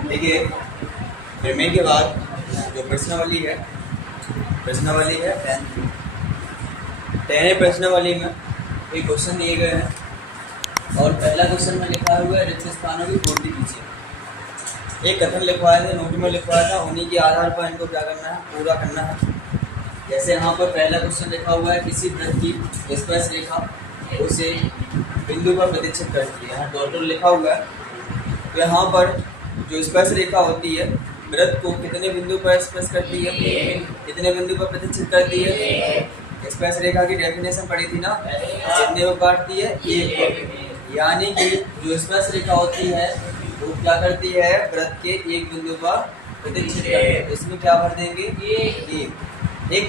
देखिए, प्रमेय के बाद जो प्रश्नावली है 10th प्रश्नावली में एक क्वेश्चन दिए गए हैं और पहला क्वेश्चन में लिखा हुआ है रिक्त स्थानों की पूर्ति कीजिए। एक कथन लिखवाया था, नोट में लिखवाया था, उन्हीं के आधार पर इनको क्या करना है, पूरा करना है। जैसे यहाँ पर पहला क्वेश्चन लिखा हुआ है किसी वृत्त की स्पर्श रेखा उसे बिंदु पर प्रतिच्छेद करती है। यहाँ डॉट लिखा हुआ है, तो यहाँ पर जो स्पर्श रेखा होती है वृत्त को कितने बिंदु पर स्पर्श करती है, कितने बिंदु पर प्रतिच्छेद करती है। स्पर्श रेखा की डेफिनेशन पढ़ी थी ना, कितने को काटती है, एक। यानी कि जो स्पर्श रेखा होती है वो क्या करती है, वृत्त के एक बिंदु पर प्रतिच्छेद करती है। इसमें क्या भर देंगे, एक।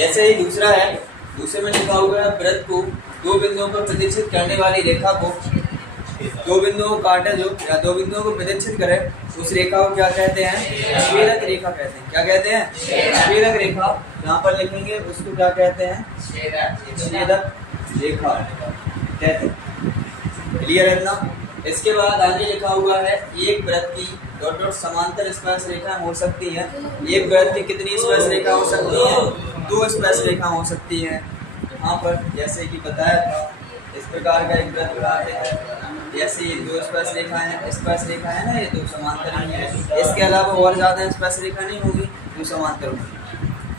ऐसे ही दूसरा है, दूसरे में लिखा हुआ है वृत्त को दो बिंदुओं पर प्रतिच्छेद करने वाली रेखा को, दो बिंदुओं को काटे जो या दो बिंदुओं को प्रतिच्छेद करे उस रेखा को क्या कहते हैं, छेदक रेखा कहते हैं। क्या कहते हैं, छेदक रेखा। यहाँ पर लिखेंगे उसको क्या कहते हैं, छेदक रेखा कहते हैं। क्लियर है ना। इसके बाद आगे लिखा हुआ है एक वृत्त की डॉट डॉट समांतर स्पर्श रेखा हो सकती है। एक वृत्त की कितनी स्पर्श रेखा हो सकती है, दो स्पर्श रेखा हो सकती है। यहाँ पर जैसे कि बताया था इस प्रकार का एक वृत्त बनाते हैं, जैसे ये दो स्पर्श रेखा है ना, ये दो समांतर नहीं है। इसके अलावा और ज़्यादा स्पर्श रेखा नहीं होगी, दो समांतर होगी,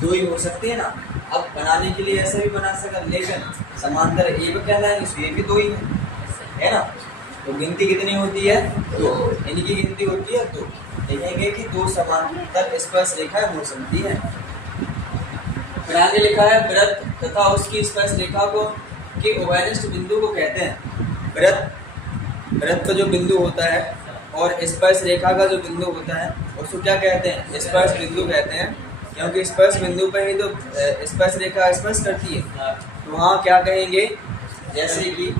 दो ही हो सकती है ना। अब बनाने के लिए ऐसे भी बना सकते, लेकिन समांतर एक कहना है, इसलिए भी दो ही है ना। तो गिनती कितनी होती है, दो। इनकी गिनती होती है दो। देखेंगे कि दो समांतर स्पर्श रेखा हो सकती है। फिर आगे लिखा है वृत्त तथा उसकी स्पर्श रेखा को के उभयनिष्ठ बिंदु को कहते हैं। वृत्त का जो बिंदु होता है और स्पर्श रेखा का जो बिंदु होता है उसको क्या कहते हैं, स्पर्श बिंदु कहते हैं। क्योंकि स्पर्श बिंदु पर ही तो स्पर्श रेखा स्पर्श करती है। तो वहाँ क्या कहेंगे, जैसे कि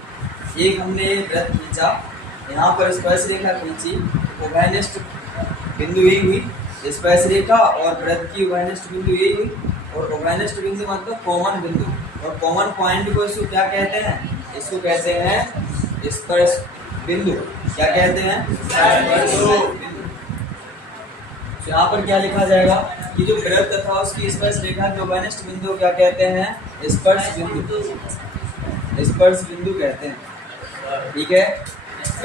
एक हमने वृत्त खींचा, यहाँ पर स्पर्श रेखा खींची, उभयनिष्ठ बिंदु यही हुई स्पर्श रेखा और वृत्त की उभयनिष्ठ बिंदु यही हुई। और उभयनिष्ठ बिंदु मतलब कॉमन बिंदु, और कॉमन पॉइंट को इसको क्या कहते हैं, इसको कहते हैं स्पर्श बिंदु। क्या कहते हैं, स्पर्श बिंदु। तो यहाँ पर क्या लिखा जाएगा कि जो वृत्त तथा उसकी स्पर्श रेखा के उभयनिष्ठ बिंदु क्या कहते हैं, स्पर्श बिंदु, स्पर्श बिंदु कहते हैं। ठीक है।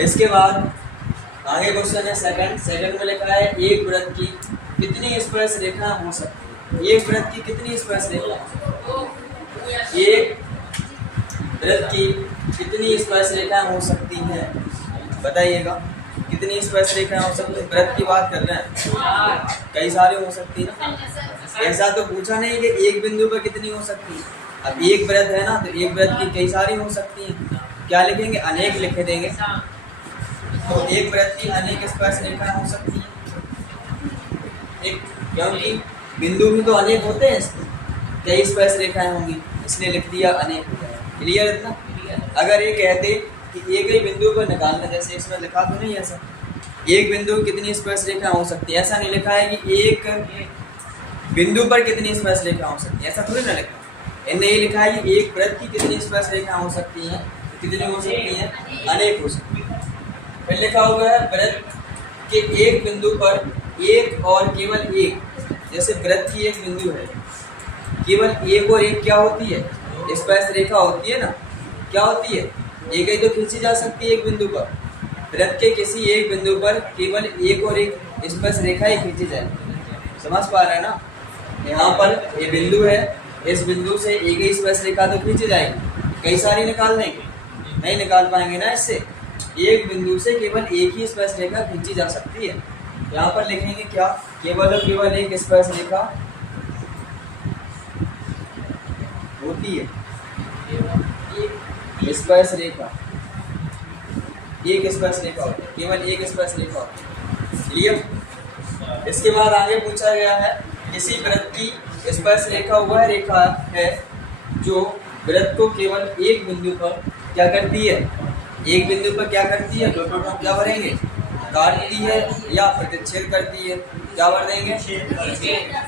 इसके बाद आगे क्वेश्चन है सेकंड में लिखा है एक वृत्त की कितनी स्पर्श रेखा हो सकती है। एक वृत्त की कितनी स्पर्श रेखा, एक वृत्त की कितनी स्पर्श रेखा हो सकती है, बताइएगा। कितनी स्पर्श रेखा हो सकती है, वृत्त की बात कर रहे हैं, कई सारी हो सकती है ना। ऐसा तो पूछा नहीं कि एक बिंदु पर कितनी हो सकती है। अब एक वृत्त है ना, तो एक वृत्त की कई सारी हो सकती हैं। क्या लिखेंगे, अनेक लिख देंगे। तो एक वृत्त की अनेक स्पर्श रेखा हो सकती है, क्योंकि बिंदु भी तो अनेक होते हैं, कई स्पर्श रेखाएं होंगी, इसलिए लिख दिया अनेक। क्लियर है ना। अगर ये कहते कि एक ही बिंदु पर निकालना, जैसे इसमें लिखा तो नहीं ऐसा, एक बिंदु कितनी स्पर्श रेखा हो सकती है, ऐसा नहीं लिखा है कि एक बिंदु पर कितनी स्पर्श रेखा हो सकती है, ऐसा थोड़ी ना लिखा। इनने ये लिखा है कि एक वृत्त की कितनी स्पर्श रेखा हो सकती है, कितनी हो सकती है, अनेक हो सकती है। फिर लिखा हुआ है वृत्त के एक बिंदु पर एक और केवल एक, जैसे वृत्त की एक बिंदु है, केवल एक और एक क्या होती है, स्पर्श रेखा होती है ना। क्या होती है, एक ही तो खींची जा सकती है एक बिंदु पर। वृत्त के किसी एक बिंदु पर केवल एक और एक स्पर्श रेखा ही खींची जाए। समझ पा रहे हैं ना। यहाँ पर ये बिंदु है, इस बिंदु से एक ही स्पर्श रेखा तो खींची जाएगी, कई सारी निकाल देंगे, नहीं निकाल पाएंगे ना। इससे एक बिंदु से केवल एक ही स्पर्श रेखा खींची जा सकती है। यहाँ पर लिखेंगे क्या, केवल और केवल एक स्पर्श रेखा होती है, स्पर्श रेखा, एक स्पर्श रेखा होती है, केवल एक स्पर्श रेखा होती है। क्लियर। इसके बाद आगे पूछा गया है किसी वृत्त की स्पर्श रेखा वह रेखा है जो वृत्त को केवल एक बिंदु पर क्या करती है, एक बिंदु पर क्या करती है, दो क्या भरेंगे, काटती है या प्रतिच्छेद करती है। क्या भर देंगे,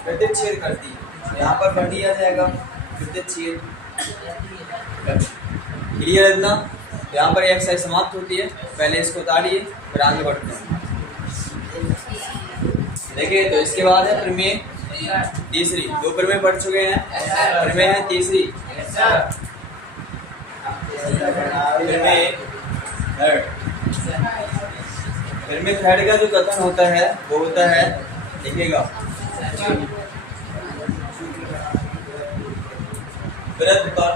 प्रतिच्छेद करती है। यहाँ पर भर दिया जाएगा प्रतिच्छेद। क्लियर है ना। यहाँ पर एक्सरसाइज समाप्त होती है, पहले इसको उतारिए फिर आगे बढ़ते हैं। देखिए तो इसके बाद है प्रमेय तीसरी, दो प्रमेय पढ़ चुके हैं, प्रमेय है तीसरी, प्रमेय थर्ड का जो कथन होता है वो होता है, देखिएगा, वृत्त पर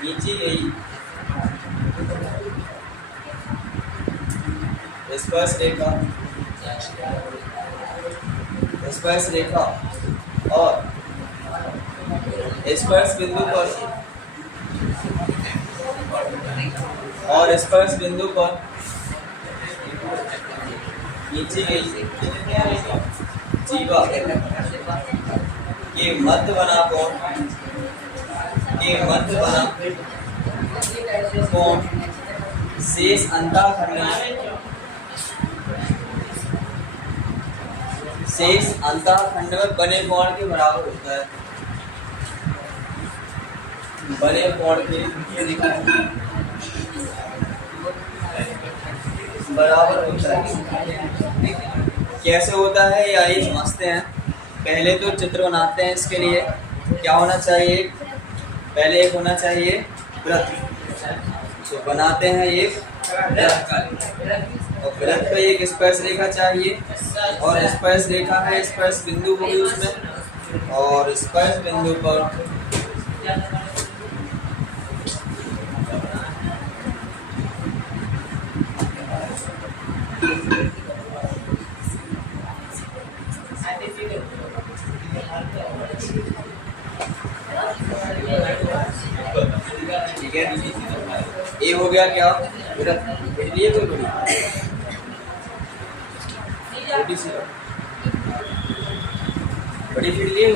खींची गई स्पर्श रेखा और स्पर्श बिंदु पर खींची गई जीवा के मध्य बना कोण शेष अंतःखंड में बने कोण के बराबर होता है, बने कोण के बराबर होता है। कैसे होता है या ये समझते हैं। पहले तो चित्र बनाते हैं, इसके लिए क्या होना चाहिए, पहले एक होना चाहिए वृत्त, तो बनाते हैं एक वृत्त, और वृत्त पे एक स्पर्श रेखा चाहिए, और स्पर्श रेखा है, स्पर्श बिंदु होगी उसमें, और स्पर्श बिंदु पर ठीक है। ये हो गया क्या, लिए कोई बड़ी फील्ड लिए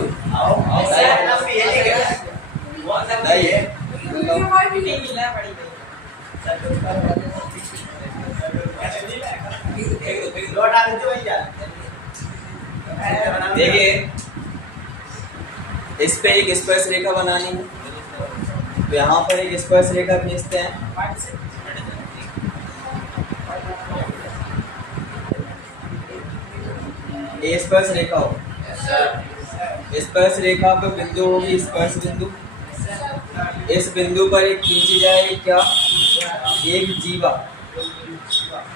देखिए, इस पे एक स्पर्श रेखा बनानी है, तो यहाँ पर एक स्पर्श रेखा खींचते हैं, ये स्पर्श रेखा हो, स्पर्श रेखा पर बिंदु होगी स्पर्श बिंदु, इस बिंदु पर एक खींची जाएगी क्या, एक जीवा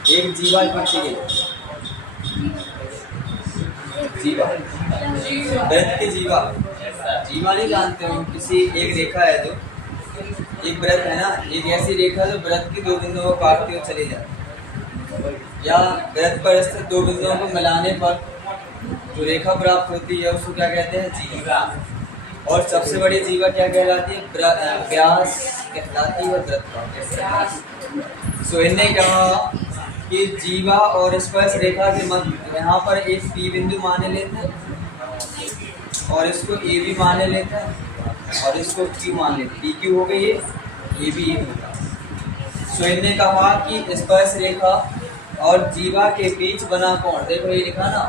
खींची गई, जीवा वृत्त की जीवा नहीं जानते हो, किसी एक रेखा है जो एक वृत्त है ना, एक ऐसी रेखा जो वृत्त की दो बिंदुओं को काटती हुई चली जाती, या वृत्त पर स्थित दो बिंदुओं को मिलाने पर जो रेखा प्राप्त होती है उसको क्या कहते हैं, जीवा। और सबसे बड़ी जीवा क्या कहलाती है, व्यास कहलाती है, वृत्त। सो इन्हें कहा कि जीवा और स्पर्श रेखा के मध्य यहाँ पर एक पी बिंदु माने लेते हैं, और इसको ए भी माने लेते हैं, और इसको क्यू मान लेते हैं, पी क्यू हो गई, ये भी ए होगा। सो इन्हें कहा कि स्पर्श रेखा और जीवा के बीच बना कोण, देखो ये लिखा ना,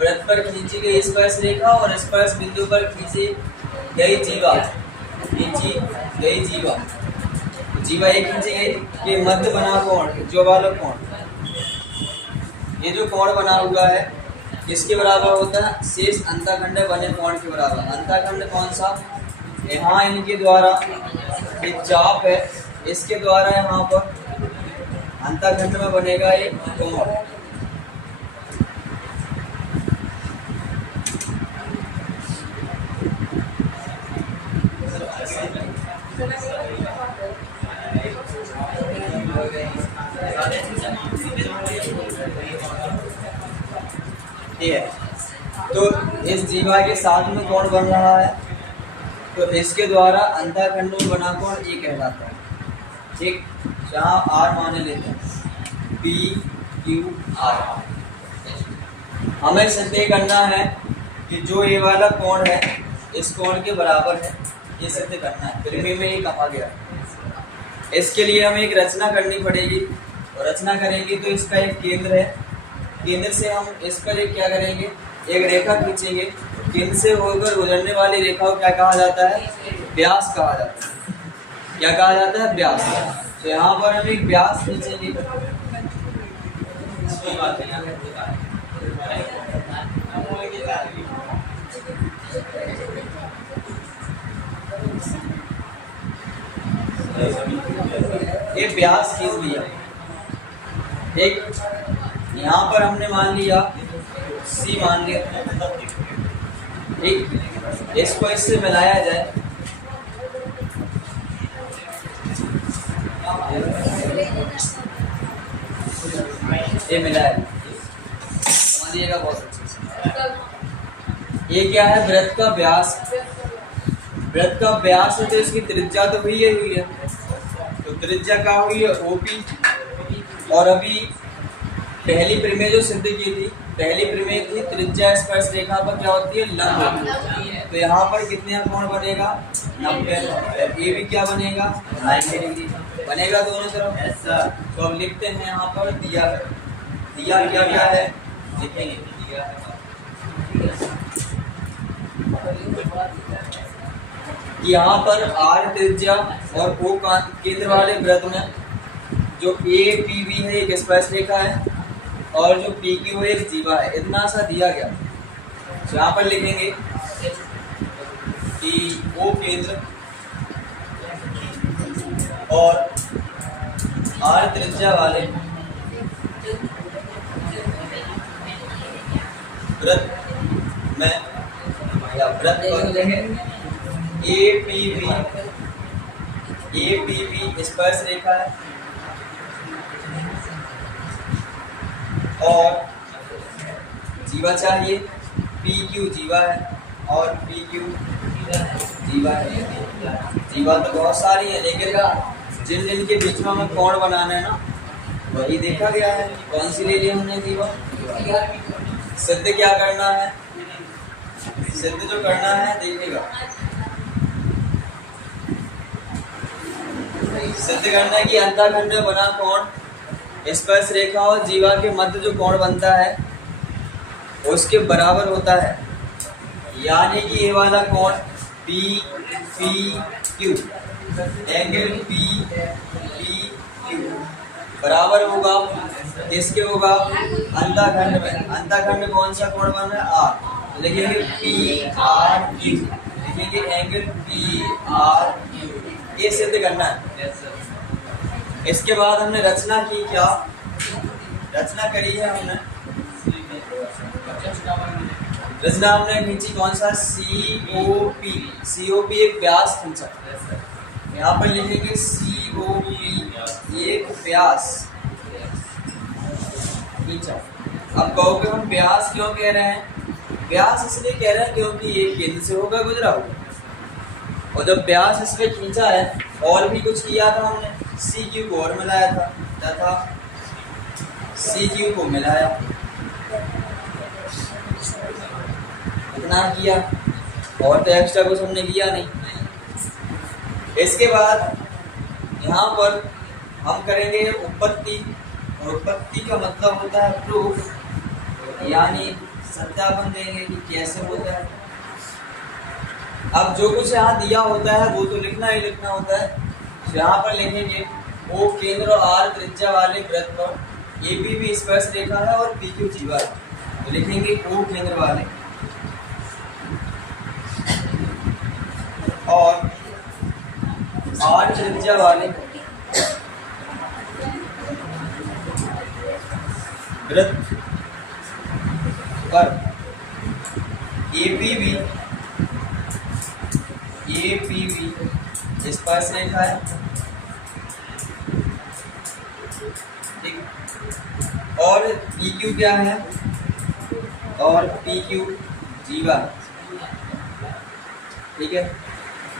वृत्त पर खींची गई स्पर्श रेखा और स्पर्श बिंदु पर खींची गई जीवा, जीवा एक खींची गई, ये मध्य बना कोण, जो वाला कोण, ये जो कोण बना हुआ है किसके बराबर होता है, शेष अंतःखंड बने कोण के बराबर। अंतःखंड कौन सा, यहाँ इनके द्वारा एक चाप है, इसके द्वारा यहाँ पर अंतःखंड में बनेगा एक कोण। है तो इस जीवा के साथ में कोण बन रहा है, तो इसके द्वारा अंतःखंड में बना कोण ए कहलाता है, ठीक। जहाँ आर माने लेते हैं, पी क्यू आर। हमें सिद्ध करना है कि जो ये वाला कोण है इस कोण के बराबर है, ये सिद्ध करना है, प्रमेय में ये कहा गया। इसके लिए हमें एक रचना करनी पड़ेगी, और रचना करेंगे तो इसका एक केंद्र है, केंद्र से हम इस पर एक क्या करेंगे, एक रेखा खींचेंगे, केंद्र से होकर गुजरने वाली रेखा को क्या कहा जाता है, व्यास कहा जाता है। क्या कहा जाता है, व्यास। तो यहाँ पर हम एक व्यास खींचेंगे, ये व्यास खींच लिया, एक यहाँ पर हमने मान लिया सी मान लिया, ठीक। इसको इससे मिलाया जाए, ये मिलाया, समझिएगा बहुत अच्छे से। ये क्या है? वृत्त का व्यास। वृत्त का व्यास है तो इसकी त्रिज्या तो हुई है, तो त्रिज्या क्या हुई है? ओपी। और अभी पहली प्रमेय जो सिद्ध की थी, पहली प्रमेय थी त्रिज्या स्पर्श रेखा पर क्या होती है? लंब होती है। तो यहाँ पर कितने कोण बनेगा? 90। ये भी क्या बनेगा? 90 डिग्री बनेगा दोनों तरफ। तो अब लिखते हैं यहाँ पर दिया है, दिया क्या क्या है लिखेंगे, दिया है यहाँ पर आर त्रिज्या और ओ केंद्र वाले वृत्त में जो ए पी बी है एक स्पर्श रेखा है और जो पी क्यू है एक जीवा है, इतना सा दिया गया। तो यहाँ पर लिखेंगे कि ओ केंद्र और आर त्रिज्या वाले वृत्त में या वृत्त ए पी बी स्पर्श रेखा है और जीवा चाहिए, पी क्यू जीवा है और पी क्यू जीवा है। जीवा तो बहुत सारी है, लेकिन जिन जिन के बीच में हमें कोण बनाना है ना, वही देखा गया है। कौन सी ले लिया हमने? जीवा। सिद्ध क्या करना है? सिद्ध जो करना है देखिएगा, सिद्ध करना है कि अंतःखंड में बना कोण स्पर्श रेखा और जीवा के मध्य जो कोण बनता है उसके बराबर होता है। यानी कि ये वाला कोण P P Q, angle P P Q बराबर होगा किसके होगा? अंतःखंड में। अंतःखंड कौन सा कोण बन रहा है? आर। लिखेंगे पी आर क्यू, लिखेंगे एंगल पी आर क्यू। ये सिद्ध करना है। इसके बाद हमने रचना की, क्या रचना करी है हमने? रचना हमने खींची कौन सा? COP। COP एक व्यास खींचा, यहाँ पर लिखेंगे COP एक व्यास खींचा। अब कहोगे हम व्यास क्यों कह रहे हैं? व्यास इसलिए कह रहे हैं क्योंकि ये केंद्र से होगा गुजरा होगा, और जब व्यास इसमें खींचा है और भी कुछ किया था हमने, सी क्यू को और मिलाया था तथा सी क्यू को मिलाया, इतना किया और तो एक्स्ट्रा कुछ हमने किया नहीं। इसके बाद यहाँ पर हम करेंगे उत्पत्ति, और उत्पत्ति का मतलब होता है प्रूफ, यानी सत्यापन देंगे कि कैसे होता है। अब जो कुछ यहाँ दिया होता है वो तो लिखना ही लिखना होता है। तो यहाँ पर लिखेंगे ओ केंद्र और आर त्रिज्या वाले वृत्त पर ए पी बी स्पर्श रेखा है और पी क्यू जीवा है, तो लिखेंगे ओ केंद्र वाले और आर त्रिज्या वाले वृत्त पर ए पी बी स्पर्श रेखा है, ठीक। और पी क्यू क्या है? और पी क्यू जीवा, ठीक है,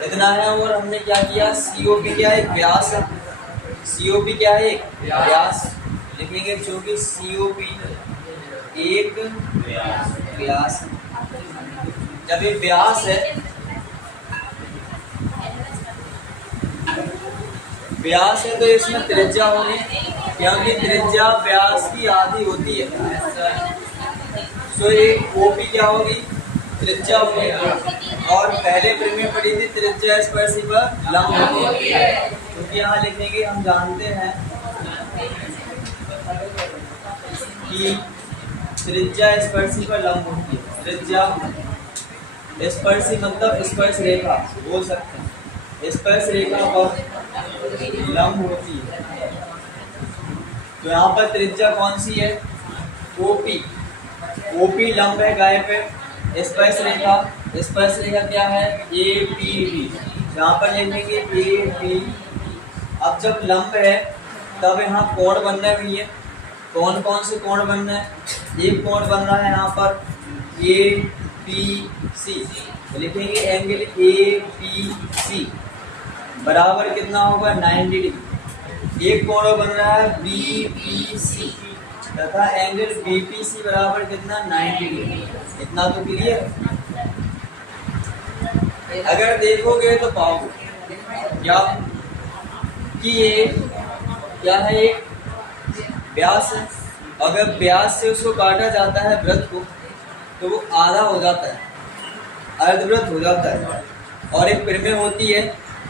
इतना है। और हमने क्या किया? COP क्या है? एक व्यास है। COP क्या है? एक व्यास। लिखेंगे चूंकि COP एक व्यास है। जब ये व्यास है, व्यास है तो इसमें त्रिज्या होगी, क्योंकि त्रिज्या व्यास की आधी होती है। तो एक OP क्या होगी? त्रिज्या होगी। और पहले प्रमेय पढ़ी थी त्रिज्या स्पर्शी पर लंब होती है, क्योंकि यहाँ लिखेंगे हम जानते हैं कि त्रिज्या स्पर्शी पर लंब होती है। त्रिज्या स्पर्शी मतलब स्पर्श रेखा बोल सकते हैं, स्पर्श रेखा पर लंब होती है। तो यहाँ पर त्रिज्या कौन सी है? ओपी। ओपी लंब है गाय पे। स्पर्श रेखा क्या है? A P B. यहाँ पर लिखेंगे ए पी। अब जब लंब है तब यहाँ कोण बनना भी है। कौन कौन से कोण बनना है? एक कोण बन रहा है यहाँ पर ए पी सी, लिखेंगे एंगल ए पी सी बराबर कितना होगा? 90 डिग्री। एक कोण बन रहा है बी पी सी तथा एंगल बी पी सी बराबर कितना? 90 डिग्री। इतना तो क्लियर। अगर देखोगे तो पाओगे क्या कि ये क्या है? एक व्यास है। अगर व्यास से उसको काटा जाता है वृत्त को तो वो आधा हो जाता है, अर्धवृत्त हो जाता है। और एक प्रमेय होती है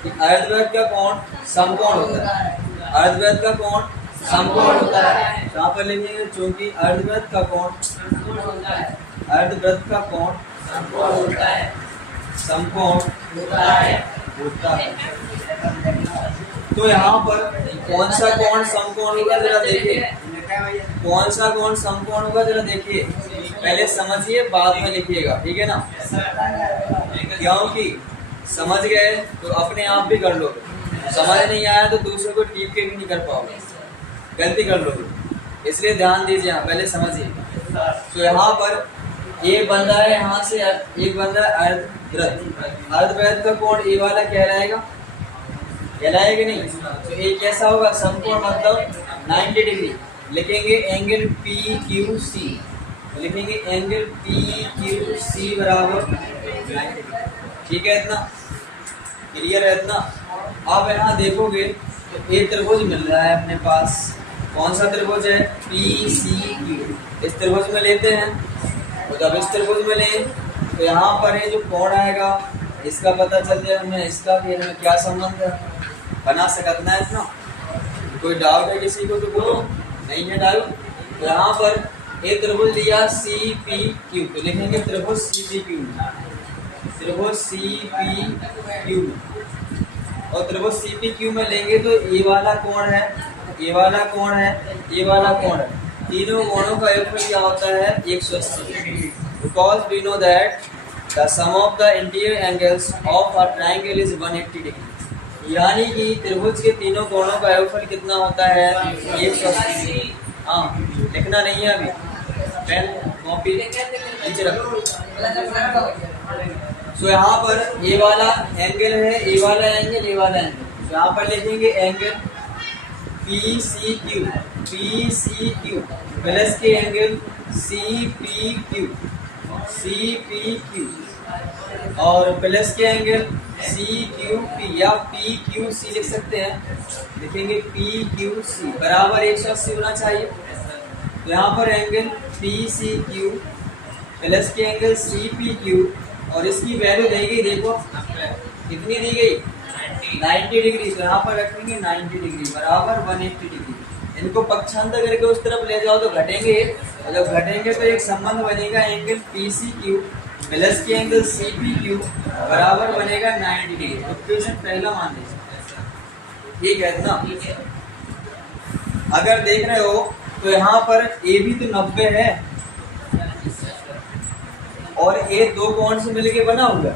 कि अर्धवृत्त का कोण समकोण होता है। अर्धवृत्त का कोण समकोण होता है। यहाँ पर लिखेंगे चूंकि अर्धवृत्त का कोण समकोण होता है। तो यहाँ पर कौन सा कोण समकोण होगा जरा देखिए। कौन सा कोण समकोण होगा जरा देखिए। पहले समझिए बाद में लिखिएगा, ठीक है ना? क्योंकि समझ गए तो अपने आप भी कर लोगे, समझ नहीं आया तो दूसरों को टीप के भी नहीं कर पाओगे, गलती कर लोगे। इसलिए ध्यान दीजिए, यहाँ पहले समझिए। तो यहाँ पर एक बन रहा है, यहाँ से एक बन रहा है अर्धवृत्त। अर्धवृत्त का कोण ए वाला कहलाएगा नहीं? तो ये कैसा होगा? समकोण मतलब 90 डिग्री। लिखेंगे एंगल पी क्यू सी, लिखेंगे एंगल पी क्यू सी बराबर 90 डिग्री। ठीक है, इतना क्लियर है? इतना। अब यहाँ देखोगे तो एक त्रिभुज मिल रहा है अपने पास। कौन सा त्रिभुज है? P C Q. इस त्रिभुज में लेते हैं। तो जब इस त्रिभुज में लें तो यहाँ पर ये जो कोण आएगा इसका पता चल जाए हमें, इसका कि इनमें क्या संबंध है। बना सकता है इतना? कोई डाउट है किसी को तो बोलो। नहीं है डाउट? तो यहाँ पर एक त्रिभुज लिया सी पी क्यू, तो लिखेंगे त्रिभुज सी पी क्यू। त्रिभुज सी पी क्यू और त्रिभुज सी पी क्यू में लेंगे तो ये वाला कोण है, ये वाला कोण है, ये वाला कोण है। तीनों कोणों का योगफल क्या होता है? 180। Because we know that the sum of the interior angles of a triangle is 180 degree. यानी कि त्रिभुज के तीनों कोणों का योगफल कितना होता है? 180। हाँ, लिखना नहीं है अभी, पेन कॉपी नीचे रखो। तो यहाँ पर ये वाला एंगल है, ये वाला एंगल, ये वाला एंगल। तो यहाँ पर लिखेंगे angle P C Q, P C Q plus के angle C P Q, C P Q और प्लस के एंगल सी क्यू पी या पी क्यू सी लिख सकते हैं। लिखेंगे पी क्यू सी बराबर 180 होना चाहिए। तो यहाँ पर angle P C Q plus के एंगल सी पी क्यू और इसकी वैल्यू देगी, देखो कितनी दी गई? 90 डिग्री। तो यहाँ पर रखेंगे 90 डिग्री बराबर 180 डिग्री। इनको पक्षांतर करके उस तरफ ले जाओ तो घटेंगे, और जब घटेंगे तो एक संबंध बनेगा angle P C Q plus के एंगल सी पी क्यू बराबर बनेगा 90 डिग्री। इक्वेशन पहला मान लीजिए, ठीक है इतना। अगर देख रहे हो तो यहाँ पर ए भी तो 90 है और ए दो कोण से मिलके बना हुआ।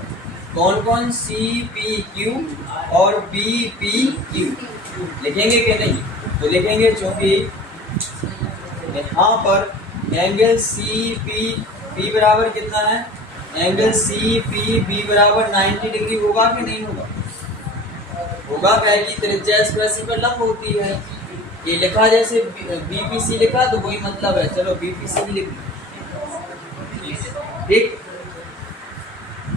कौन कौन? सी पी क्यू और बी पी क्यू। लिखेंगे कि नहीं? तो लिखेंगे, क्योंकि यहाँ पर एंगल सी पी बी बराबर कितना है? एंगल सी पी बी बराबर 90 डिग्री होगा कि नहीं होगा? होगा, क्या कि त्रिज्या स्पर्शी पर लंब होती है। ये लिखा जैसे बीपीसी लिखा तो वही मतलब है। चलो बीपीसी भी लिख, ठीक।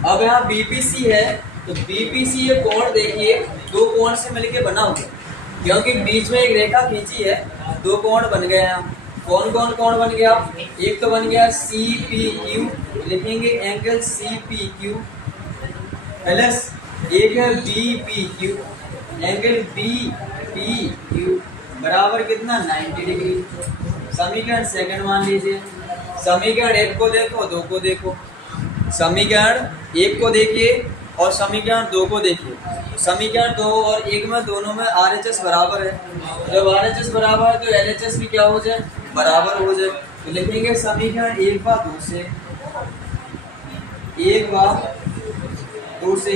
अब यहाँ बीपीसी है तो बीपीसी ये कोण देखिए दो कोण से मिलके बना हुआ, क्योंकि बीच में एक रेखा खींची है, दो कोण बन गए हैं। कौन कौन कोण बन गया? एक तो बन गया सी पी क्यू, लिखेंगे angle C P Q plus एक है B P Q, angle B P Q बराबर कितना? 90 डिग्री। समीकरण सेकंड मान लीजिए। समीकरण 1 को देखो, 2 को देखो। समीकरण 1 को देखिए और समीकरण 2 को देखिए। समीकरण 2 और 1 में दोनों में RHS बराबर है। जब RHS बराबर है तो LHS भी क्या हो जाए, बराबर हो जाए। तो लिखेंगे समीकरण 1 व 2 से, 1 व 2 से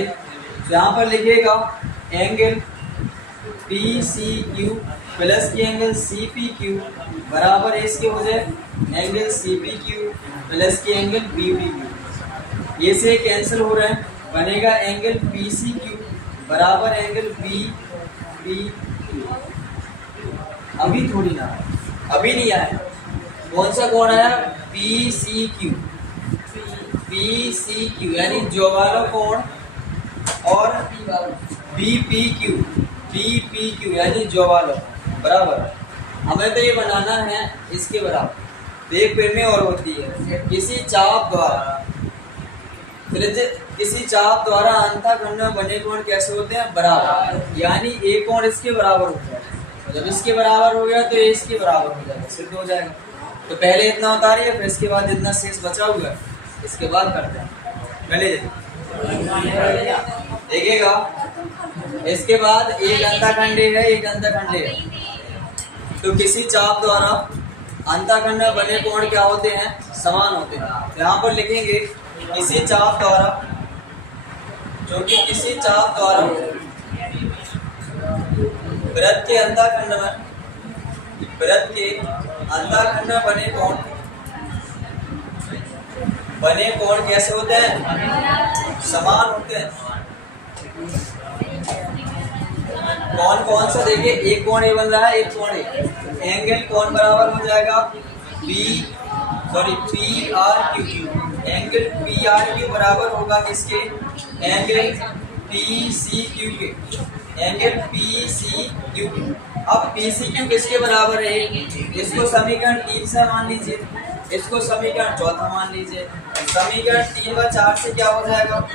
यहाँ पर लिखिएगा एंगल PCQ प्लस की एंगल CPQ बराबर इसके हो जाए एंगल CPQ प्लस की एंगल BPQ। ये से कैंसिल हो रहे हैं, बनेगा एंगल PCQ बराबर एंगल BPQ। अभी थोड़ी ना, अभी नहीं आया। कौन सा कोण आया, PCQ, PCQ यानी ज्वाला कोण, और BPQ यानी ज्वाला बराबर। हमें तो ये बनाना है इसके बराबर। तो एक पेड़ में और होती है, किसी चाप द्वारा, किसी चाप द्वारा अंतःखंड में बने कोण कैसे होते हैं, बराबर। यानी एक कोण इसके बराबर हो जाएगा, जब इसके बराबर हो गया तो ये इसके बराबर हो जाएगा, सिद्ध हो जाएगा। तो पहले इतना उतारिए, फिर इसके बाद जितना शेष बचा हुआ है इसके बाद करते हैं। पहले देखिएगा, इसके बाद एक अंतःखंडी है, एक अंतःखंडी है। तो किसी चाप द्वारा अंतःखंड में बने कोण क्या होते हैं, समान होते हैं। यहाँ पर लिखेंगे किसी चाप द्वारा, जो कि किसी चाप द्वारा वृत्त के अंतःखंड में, वृत्त के अंतःखंड में बने कोण कैसे होते हैं, समान होते हैं। कौन सा देखिए, एक कोण ए बन रहा है, एक कोण ए, एंगल कोण बराबर हो जाएगा PRQ। एंगल PRQ बराबर होगा किसके, एंगल PCQ के, एंगल PCQ। अब PCQ किसके बराबर है, इसको समीकरण 3 से मान लीजिए, इसको समीकरण 4 मान लीजिए। समीकरण 3 व 4 से क्या हो जाएगा,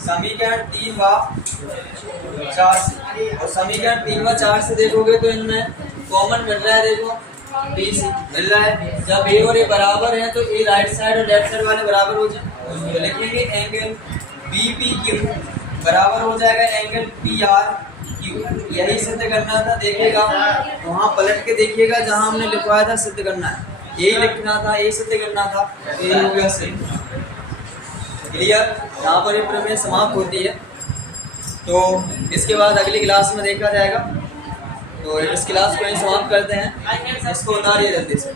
समीकरण 3 व 4 से, और समीकरण 3 व 4 से देखोगे तो इनमें कॉमन मिल रहा है, देखो BC मिल रहा है। जब ए और ए बराबर है तो ए राइट साइड और लेफ्ट साइड वाले बराबर हो जाए, तो लिखेंगे एंगल BPQ बराबर हो जाएगा एंगल PRQ। यही सिद्ध करना था, देखिएगा वहाँ पलट के देखिएगा जहाँ हमने लिखवाया था सिद्ध करना है, यही लिखना था, यही सिद्ध करना था, यही हो गया सिद्ध। क्लियर, यहाँ पर ये प्रमेय समाप्त होती है। तो इसके बाद अगली क्लास में देखा जाएगा। तो इस क्लास को यहीं समाप्त करते हैं, इसको उतारिए जल्दी से।